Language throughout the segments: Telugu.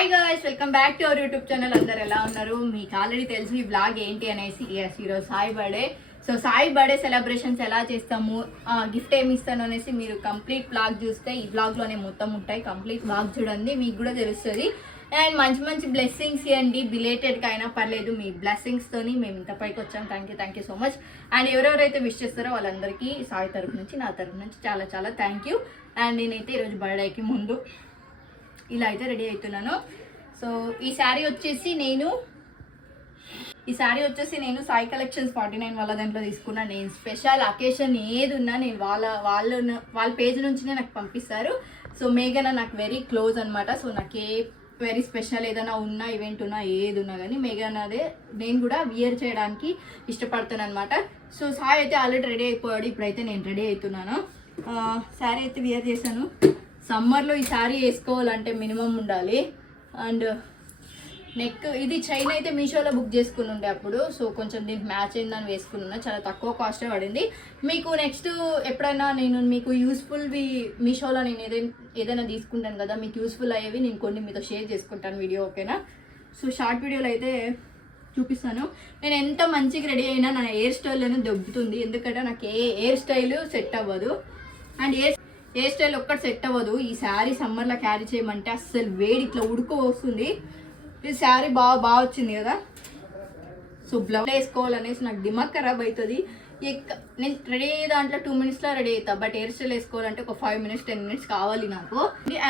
Hi guys, welcome back to our YouTube channel. అందరు ఎలా ఉన్నారు? మీకు ఆల్రెడీ తెలుసు ఈ బ్లాగ్ ఏంటి అనేసి. ఈరోజు Sai birthday. So Sai birthday celebrations ఎలా చేస్తాము, గిఫ్ట్ ఏమి ఇస్తాను అనేసి మీరు కంప్లీట్ బ్లాగ్ చూస్తే ఈ బ్లాగ్లోనే మొత్తం ఉంటాయి. కంప్లీట్ బ్లాగ్ చూడండి, మీకు కూడా తెలుస్తుంది. అండ్ మంచి మంచి బ్లెస్సింగ్స్ ఇవ్వండి, బిలేటెడ్గా అయినా పర్లేదు. మీ బ్లెస్సింగ్స్తోని మేము ఇంత పైకి వచ్చాం. Thank you so much. And ఎవరెవరైతే విష్ చేస్తారో వాళ్ళందరికీ సాయి తరఫు నుంచి, నా తరఫు నుంచి చాలా చాలా థ్యాంక్ యూ. అండ్ నేనైతే ఈరోజు బర్త్డేకి ముందు ఇలా అయితే రెడీ అవుతున్నాను. సో ఈ శారీ వచ్చేసి నేను సాయి కలెక్షన్స్ 49 వాళ్ళ దాంట్లో తీసుకున్నా. నేను స్పెషల్ అకేషన్ ఏది ఉన్నా నేను వాళ్ళ పేజ్ నుంచినే నాకు పంపిస్తారు. సో మేఘన నాకు వెరీ క్లోజ్ అనమాట. సో నాకు వెరీ స్పెషల్ ఏదైనా ఉన్నా, ఈవెంట్ ఉన్నా, ఏది ఉన్నా కానీ మేఘనదే నేను కూడా వియర్ చేయడానికి ఇష్టపడతాను అనమాట. సో సాయి అయితే ఆల్రెడీ రెడీ అయిపోయాడు. ఇప్పుడైతే నేను రెడీ అవుతున్నాను. శారీ అయితే వియర్ చేశాను. సమ్మర్లో ఈ శారీ వేసుకోవాలంటే మినిమం ఉండాలి. అండ్ నెక్ ఇది చైన్ అయితే మీషోలో బుక్ చేసుకుని ఉండే అప్పుడు. సో కొంచెం దీనికి మ్యాచ్ అయిందని వేసుకున్నా. చాలా తక్కువ కాస్టే పడింది. మీకు నెక్స్ట్ ఎప్పుడైనా నేను మీకు యూస్ఫుల్వి మీషోలో నేను ఏదైనా తీసుకుంటాను కదా, మీకు యూస్ఫుల్ అయ్యేవి నేను కొన్ని మీతో షేర్ చేసుకుంటాను వీడియో, ఓకేనా? సో షార్ట్ వీడియోలో అయితే చూపిస్తాను. నేను ఎంత మంచిగా రెడీ అయినా నా హెయిర్ స్టైల్లోనే దొబ్బుతుంది. ఎందుకంటే నాకు ఏ హెయిర్ స్టైల్ సెట్ అవ్వదు. అండ్ హెయిర్ స్టైల్ ఒక్కటి సెట్ అవ్వదు. ఈ శారీ సమ్మర్లో క్యారీ చేయమంటే అస్సలు వేడి ఇట్లా ఉడుకో వస్తుంది. ఈ శారీ బాగా వచ్చింది కదా. సో బ్లౌజ్ వేసుకోవాలనేసి నాకు దిమాగ్ ఖరాబ్ అవుతుంది. నేను రెడీ అయ్యే దాంట్లో 2 minutesలో రెడీ అవుతా. బట్ హెయిర్ స్టైల్ వేసుకోవాలంటే ఒక 5 minutes 10 minutes కావాలి నాకు.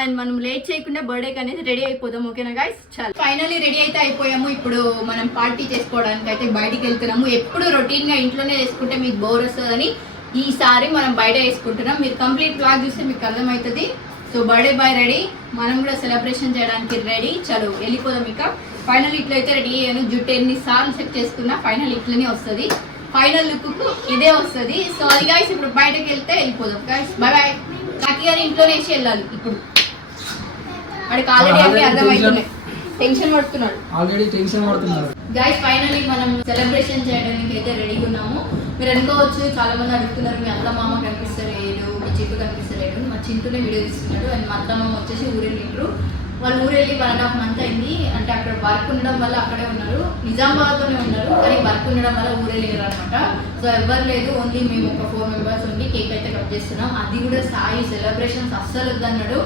అండ్ మనం లేట్ చేయకుండా బర్త్డేకి అనేది రెడీ అయిపోదాం, ఓకేనా గైస్? చాలా ఫైనల్లీ రెడీ అయితే అయిపోయాము. ఇప్పుడు మనం పార్టీ చేసుకోవడానికి అయితే బయటికి వెళ్తున్నాము. ఎప్పుడు రొటీన్గా ఇంట్లోనే వేసుకుంటే మీకు బోర్ వస్తుందని ఈసారి మనం బయట వేసుకుంటున్నాం. మీరు కంప్లీట్ బ్లాగ్ చూస్తే మీకు అర్థమవుతుంది. సో బర్త్డే బాయ్ రెడీ, మనం కూడా సెలబ్రేషన్ చేయడానికి రెడీ. చలో వెళ్ళిపోదాం. ఇక ఫైనల్ ఇట్లయితే రెడీ అయ్యాను. జుట్టు ఎన్నిసార్లు సెట్ చేసుకున్నా ఫైనల్ ఇట్లనే వస్తుంది. ఫైనల్ లుక్ ఇదే వస్తుంది. సో అది గైస్ ఇప్పుడు బయటకు వెళ్తే వెళ్ళిపోదాం గైస్. Bye bye. కాకి గారి ఇంట్లోనే వేసి వెళ్ళాలి. ఇప్పుడు వాడికి ఆల్రెడీ అన్నీ అర్థమవుతున్నాయి. టెన్షన్ పడుతున్నాడు గైస్. ఫైనల్లీ మనం సెలబ్రేషన్ చేయడానికి అయితే రెడీగా ఉన్నాము. మీరు అనుకోవచ్చు చాలా మంది అడుగుతున్నారు, మీ అత్త మామ కనిపిస్తలేదు, మీ చింటూ కనిపిస్తలేదు. మా చింటూనే వీడియో తీస్తున్నాడు. అండ్ మా అత్త మామ వచ్చేసి ఊరెళ్ళిండ్రు. వాళ్ళు ఊరెళ్ళి 1.5 month అయింది. అంటే అక్కడ వర్క్ ఉండడం వల్ల అక్కడే ఉన్నారు. నిజామాబాద్లోనే ఉన్నారు, కానీ వర్క్ ఉండడం వల్ల ఊరెళ్ళారు అనమాట. సో ఎవరు లేదు, ఓన్లీ మేము ఒక 4 members ఉండి కేక్ అయితే కట్ చేస్తున్నాం. అది కూడా సాయి సెలబ్రేషన్స్ అస్సలు వద్దన్నాడు.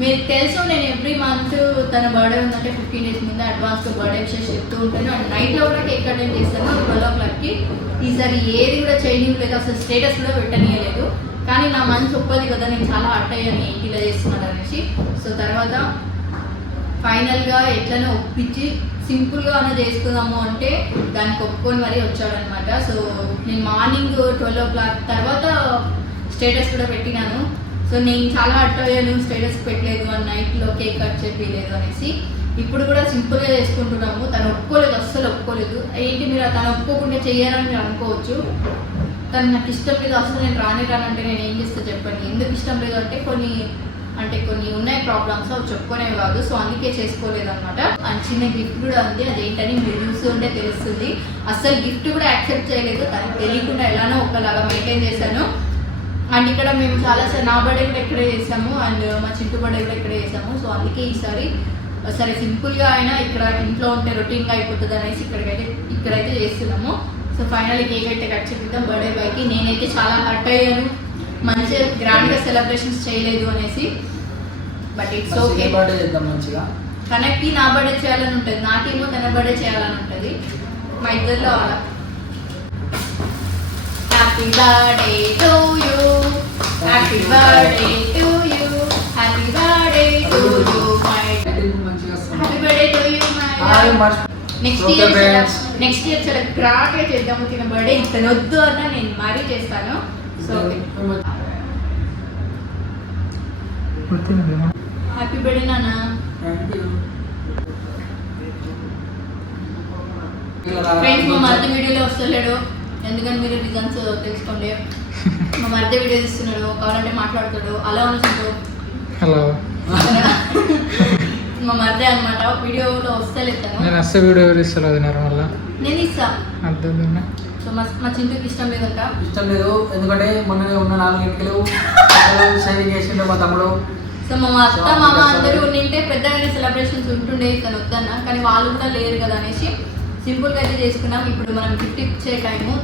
మీకు తెలుసు నేను ఎవ్రీ మంత్ తన బర్త్డే ఉందంటే 15 days ముందే అడ్వాన్స్గా బర్త్డే విషయం చెప్తూ ఉంటాను. అండ్ నైట్లో కూడా కేక్ కటింగ్ చేస్తాను 12 o'clockకి. ఈసారి ఏది కూడా చేయలేదు, అసలు స్టేటస్ కూడా పెట్టనీయలేదు. కానీ నా మనసు ఒప్పది కదా, నేను చాలా హర్ట్ అయ్యాను ఏంటి ఇలా చేస్తున్నాను అనేసి. సో తర్వాత ఫైనల్గా ఎట్లనే ఒప్పించి సింపుల్గా అన్న చేసుకుందాము అంటే దానికి ఒప్పుకొని మరీ వచ్చాడనమాట. సో నేను మార్నింగ్ 12 o'clock తర్వాత స్టేటస్ కూడా పెట్టినాను. సో నేను చాలా హర్ట్ అయ్యాను, స్టేటస్ పెట్టలేదు, అని నైట్లో కేక్ కట్ చేయలేదు అనేసి. ఇప్పుడు కూడా సింపుల్గా చేసుకుంటున్నాము. తను ఒప్పుకోలేదు, అస్సలు ఒప్పుకోలేదు. ఏంటి మీరు తను ఒప్పుకోకుండా చేయాలని మీరు అనుకోవచ్చు. తను నాకు ఇష్టం లేదు, అసలు నేను రానంటే నేను ఏం చేస్తా చెప్పండి. ఎందుకు ఇష్టం లేదు అంటే కొన్ని ఉన్నాయి ప్రాబ్లమ్స్, అవి చెప్పుకునేవి కాదు. సో అందుకే చేసుకోలేదు అనమాట. అండ్ చిన్న గిఫ్ట్ కూడా ఉంది, అదేంటని మీరు చూస్తుంటే తెలుస్తుంది. అస్సలు గిఫ్ట్ కూడా యాక్సెప్ట్ చేయలేదు. తనకు తెలియకుండా ఎలానో ఒకలాగా మెయింటైన్ చేశాను. అండ్ ఇక్కడ మేము చాలాసార్లు నా బర్త్డే కూడా ఇక్కడే చేసాము, అండ్ మా చింటూ బర్త్డే కూడా ఇక్కడే చేసాము. సో అందుకే ఈసారి సరే సింపుల్గా అయినా ఇక్కడ ఇంట్లో ఉంటే రొటీన్గా అయిపోతుంది అనేసి ఇక్కడైతే చేస్తున్నాము. సో ఫైనల్ కేక్ అయితే కట్ చేద్దాం బర్త్డే బాయ్కి. నేనైతే చాలా హర్ట్ అయ్యాను, మంచిగా గ్రాండ్గా సెలబ్రేషన్స్ చేయలేదు అనేసి. బట్ ఇట్స్ ఓకే, తనకి నా బర్త్డే చేయాలని ఉంటుంది, నాకేమో తన బర్త్డే చేయాలని ఉంటుంది. మా ఇద్దరిలో అలా. Happy birthday to you, happy birthday to you, happy birthday to you my, happy birthday to you my. Next year చాలా గ్రాండ్గా చేద్దాము తిన బర్త్డే. ఇతను వద్దు అన్న నేను మరీ చేస్తాను. సో హ్యాపీ బర్త్డే నాన్న. ఫ్రెండ్స్, మా మరిది వీడియోలో వస్తలేడు, ఎందుకని మీరు రీజన్స్ తెలుసుకోండి. మా మరిది వీడియో తీస్తున్నాడు, కావాలంటే మాట్లాడుతాడు. అలా అనుకుంటూ హలో మా మరిదే అనమాట. వీడియోలో వస్తలేదు, నేను ఇస్తా. సో మా చింటూకి ఇష్టం లేదంట. ఇష్టం లేదు, ఎందుకంటే మొన్ననే ఉన్న 4 గంటలు షైనింగ్ చేసిండు మా తమ్ముడు. సో మా అత్త మామ అందరూ ఉండింటే పెద్దగానే సెలబ్రేషన్స్ ఉంటుండే తను వద్దన్న, కానీ వాళ్ళు కూడా లేరు కదా అనేసి సింపుల్గా అయితే చేసుకున్నాం. ఇప్పుడు మనం గిఫ్ట్ ఇచ్చే టైము,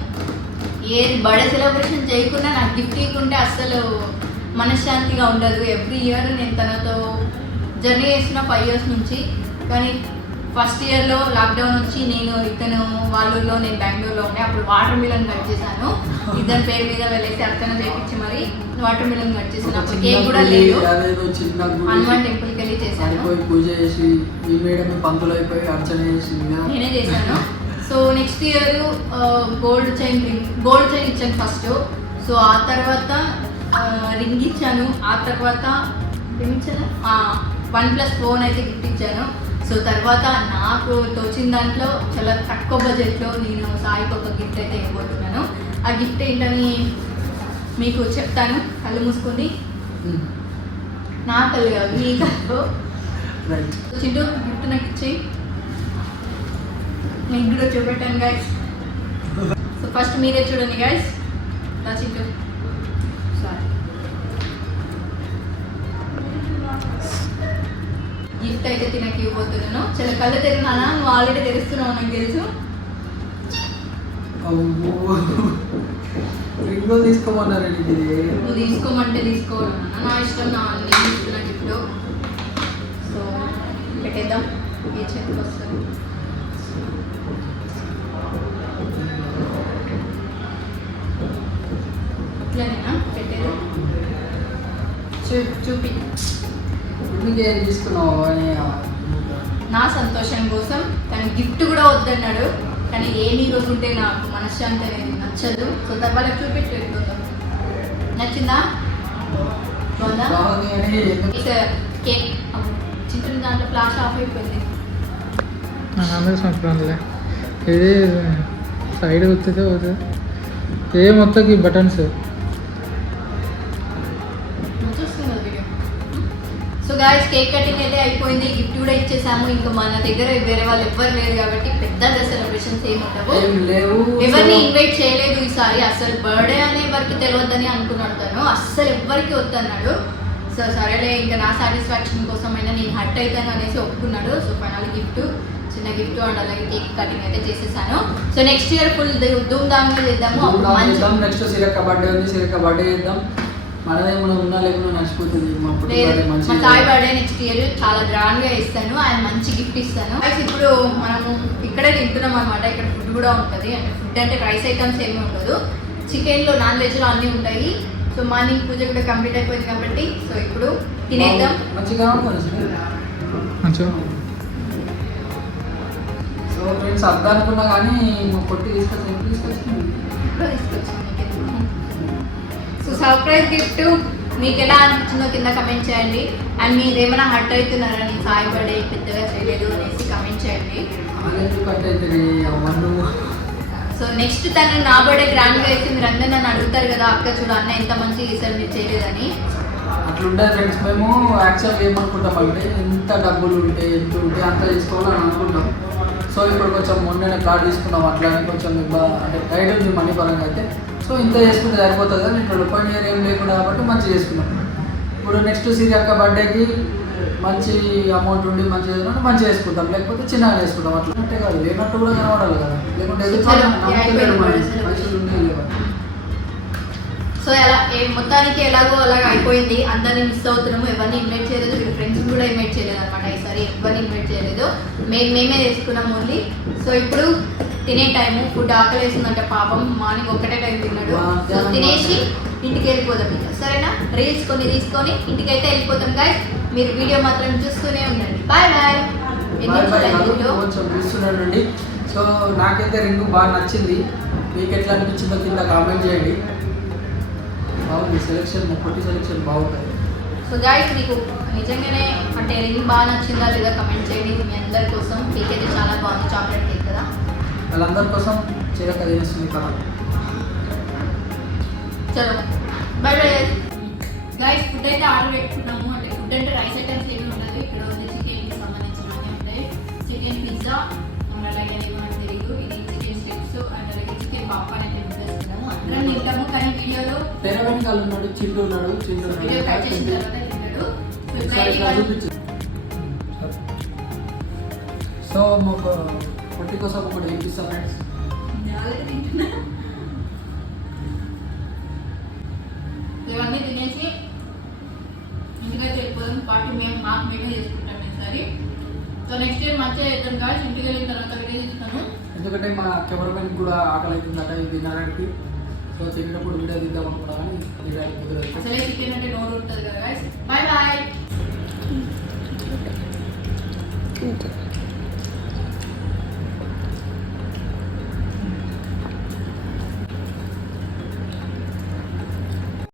ఏ బర్త్డే సెలబ్రేషన్ చేయకుండా నాకు గిఫ్ట్ ఇవ్వకుంటే అస్సలు మనశ్శాంతిగా ఉండదు. ఎవ్రీ ఇయర్ నేను తనతో జర్నీ చేస్తున్న 5 years నుంచి, కానీ ఫస్ట్ ఇయర్లో లాక్డౌన్ వచ్చి ఇతను వాళ్ళలో నేను బెంగళూరులో ఉండే, అప్పుడు వాటర్ మిలన్ కట్ చేశాను. ఇద్దరు పేరు మీద వెళ్ళేసి అర్చన చేయించి మరి వాటర్ మిలన్ కట్ చేశాను. అప్పుడు కేక్ కూడా లేదు, హనుమాన్ టెంపుల్కి వెళ్ళి చేశాను, పూజ చేసి నేనే చేశాను. So next year gold chain ఇచ్చాను ఫస్ట్. సో ఆ తర్వాత రింగ్ ఇచ్చాను, ఆ తర్వాత ఏమిచ్చాను, OnePlus ఫోన్ అయితే గిఫ్ట్ ఇచ్చాను. సో తర్వాత నాకు తోచిన దాంట్లో చాలా తక్కువ బడ్జెట్లో నేను సాయికి ఒక గిఫ్ట్ అయితే ఇవ్వబోతున్నాను. ఆ గిఫ్ట్ ఏంటని మీకు చెప్తాను. కళ్ళు మూసుకుంది, నా కళ్ళు కాదు నీ కళ్ళు. చింటూ గిఫ్ట్ నాకు ఇచ్చేయి, మీకు కూడా చూపెట్టాను గైస్. సో ఫస్ట్ మీరే చూడండి గైస్. నా చింటూ గిఫ్ట్ అయితే తినకి ఇవ్వబోతున్నాను. చాలా కళ్ళు తెరినానా, నువ్వు ఆల్రెడీ తెరుస్తున్నావు నాకు తెలుసు. తీసుకోమన్నారండి, నువ్వు తీసుకోమంటే తీసుకోవాలన్నా నా ఇష్టం, నేను ఇస్తున్న గిఫ్ట్. సో పెట్టేద్దాం, ఏ చేతికి వస్తుంది. ఇట్లానేనా పెట్టేది, చూపి. తీసుకున్నావు అని నా సంతోషం కోసం. కానీ గిఫ్ట్ కూడా వద్దన్నాడు, కానీ ఏమి రోజుంటే నాకు మనశ్శాంతి అనేది నచ్చదు. సో తర్వాత చూపెట్టుకుందాం. నచ్చిందా? బాగుందా? కేక్ చిన్న దాంట్లో ఫ్లాష్ ఆఫ్ అయిపోయింది. ఇది సైడ్ వస్తుంది ఏ మొత్తం ఈ buttons. So guys cake cutting అయితే అయిపోయింది, గిఫ్ట్ కూడా ఇచ్చేసాము. ఇంకా మన దగ్గర వేరే వాళ్ళు ఎవ్వరు లేరు కాబట్టి పెద్దగా సెలబ్రేషన్స్ ఏమి ఉండవు. ఎవరిని ఇన్వైట్ చేయలేదు ఈసారి. అసలు బర్త్డే అనే వరకు తెలియద్దని అనుకున్నాడు తను, అస్సలు ఎవ్వరికి వద్దన్నాడు. సో సరేలే, ఇంకా నా సాటిస్ఫాక్షన్ కోసమైనా నేను హర్ట్ అవుతాను అనేసి ఒప్పుకున్నాడు. సో ఫైనల్ గిఫ్ట్, చిన్న గిఫ్ట్ అండ్ అలాగే కేక్ కటింగ్ అయితే చేసేసాను. సో నెక్స్ట్ ఇయర్ ఫుల్ ధూమ్ధామ్గా చేద్దాము. నెక్స్ట్ సిరక్క బర్త్డే ఉంది, సిరక్క బర్త్డే చేద్దాం. మనదేమో ఉన్నా లేకుండా నచ్చిపోతుంది. మా సాయి బర్త్డే నెక్స్ట్ ఇయర్ చాలా గ్రాండ్గా ఇస్తాను, ఆయన మంచి గిఫ్ట్ ఇస్తాను. ఇప్పుడు మనము ఇక్కడే తింటున్నాం అనమాట. ఇక్కడ ఫుడ్ కూడా ఉంటుంది, అంటే ఫుడ్ అంటే రైస్ ఐటమ్స్ ఏమీ ఉండదు, చికెన్లో నాన్ వెజ్లో అన్నీ ఉంటాయి. సో మార్నింగ్ పూజ కూడా కంప్లీట్ అయిపోయింది కాబట్టి సో ఇప్పుడు తినేద్దాం. మంచిగా సో ఫ్రెండ్స్ అర్థం అనుకున్నా కానీ కొట్టి తీసుకొచ్చాను. సో సర్ప్రైజ్ గిఫ్ట్ మీకు ఎలా అనిపించిందో కింద కమెంట్ చేయండి. అండ్ మీరు ఏమైనా హర్ట్ అవుతున్నారని సాయి బర్త్డే పెద్దగా చేయలేదు అనేసి కమెంట్ చేయండి. సో నెక్స్ట్ తను నా బర్త్డే గ్రాండ్గా అయితే మీరు అందరూ నన్ను అడుగుతారు కదా, అక్క చూడు అన్న ఎంత మంచిగా చేశారు మీరు చేయలేదని. అట్లుంటుంది ఫ్రెండ్స్. మేము యాక్చువల్గా ఏమనుకుంటాం అంటే ఎంత డబ్బులు ఉంటే ఎంత ఉంటే అంత తీసుకోవాలని అనుకుంటాం. సో ఇప్పుడు కొంచెం మొన్న కార్డు తీసుకున్నాం, అట్లా కొంచెం అంటే టైట్ ఉంది మనీ పరంగా అయితే. సో ఇంత చేసుకుంటే సరిపోతుంది కదా, ఇప్పుడు రూపాయి ఇయర్ ఏం లేకుండా కాబట్టి మంచిగా చేసుకున్నాం. ఇప్పుడు నెక్స్ట్ సిరి అక్క బర్త్డేకి మంచి అమౌంట్ ఉండి మంచి మంచిగా వేసుకుంటాం, లేకపోతే చిన్నగా వేసుకుంటాం. అట్లా అంటే కాదు, లేనట్టు కూడా కనబడాలి కదా, లేకుంటే సో ఎలా మొత్తానికి ఎలాగో అలాగ అయిపోయింది. అందరినీ మిస్ అవుతున్నాము, ఎవరిని ఇన్వైట్ చేయలేదు, వీళ్ళ ఫ్రెండ్స్ కూడా ఇన్వైట్ చేయలేదు అనమాట. ఈసారి ఎవరిని ఇన్వైట్ చేయలేదు, మేమే చేసుకున్నాం ఓన్లీ. సో ఇప్పుడు తినే టైము, ఫుడ్ ఆకలి వేసిందంటే పాపం, మార్నింగ్ ఒక్కటే టైం తిన్నాడు. సో తినేసి ఇంటికి వెళ్ళిపోతాం ఇంకా, సరేనా? రీల్స్ కొన్ని తీసుకొని ఇంటికైతే వెళ్ళిపోతాం గాయస్. మీరు వీడియో మాత్రం చూస్తూనే ఉండండి. Bye bye. చూస్తున్నానండి. సో నాకైతే రింగ్ బాగా నచ్చింది, మీకు ఎట్లా అనిపించిందో కింద కామెంట్ చేయండి. బాగుంది సెలెక్షన్, మొక్కటి సెలెక్షన్ బాగుంటుంది. సో గాయస్ మీకు నిజంగానే అంటే రింగ్ బాగా నచ్చిందా లేదా కమెంట్ చేయండి. మీ అందరి కోసం కేక్ అయితే చాలా బాగుంది, చాక్లెట్ కేక్ కదా, వాళ్ళందరి కోసం చిరక తినేస్తుంది కదా. చలో బాయ్ బాయ్ గాయస్. ఫుడ్ అయితే ఆర్డర్ పెట్టుకున్నాము. అంటే ఫుడ్ అంటే రైస్ ఐటమ్స్ ఏమి ఉండదు. ఇక్కడ ఉంది చికెన్కి సంబంధించినవి ఉంటాయి. చికెన్ పిజ్జా అండ్ అలాగే ఏమన్నా తెలియదు, ఇది చికెన్ స్టిప్స్ అండ్ అలాగే చికెన్ పాప్కార్న్ అయితే చేస్తున్నాము. అందరం తింటాము, కానీ వీడియోలో ఉన్నాడు, చిల్లు ఉన్నాడు, వీడియో కట్ చేసిన తర్వాత తింటాడు. సో ఒకసారి ఇట్లా చూపించు. సో మాకు పొట్టి కోసం ఒకటి చూపిస్తాం ఫ్రెండ్స్. ఇవన్నీ తినేసి ఇంటికైతే వెళ్ళిపోదాం. పార్టీ మేము మాకు మేమే చేసుకుంటాం ఈసారి. సో నెక్స్ట్ ఇయర్ మంచిగా చేద్దాం కాదు, ఇంటికి వెళ్ళిన తర్వాత వీడియో తీస్తాను. ఎందుకంటే మా కెమెరామెన్ కూడా ఆకలి అవుతుందట ఇది తినడానికి. సో తినేటప్పుడు వీడియో తీద్దాం అనుకున్నా కానీ తీయడానికి కుదరదు. అసలే చికెన్ అంటే నోరు ఉంటుంది కదా. Bye bye.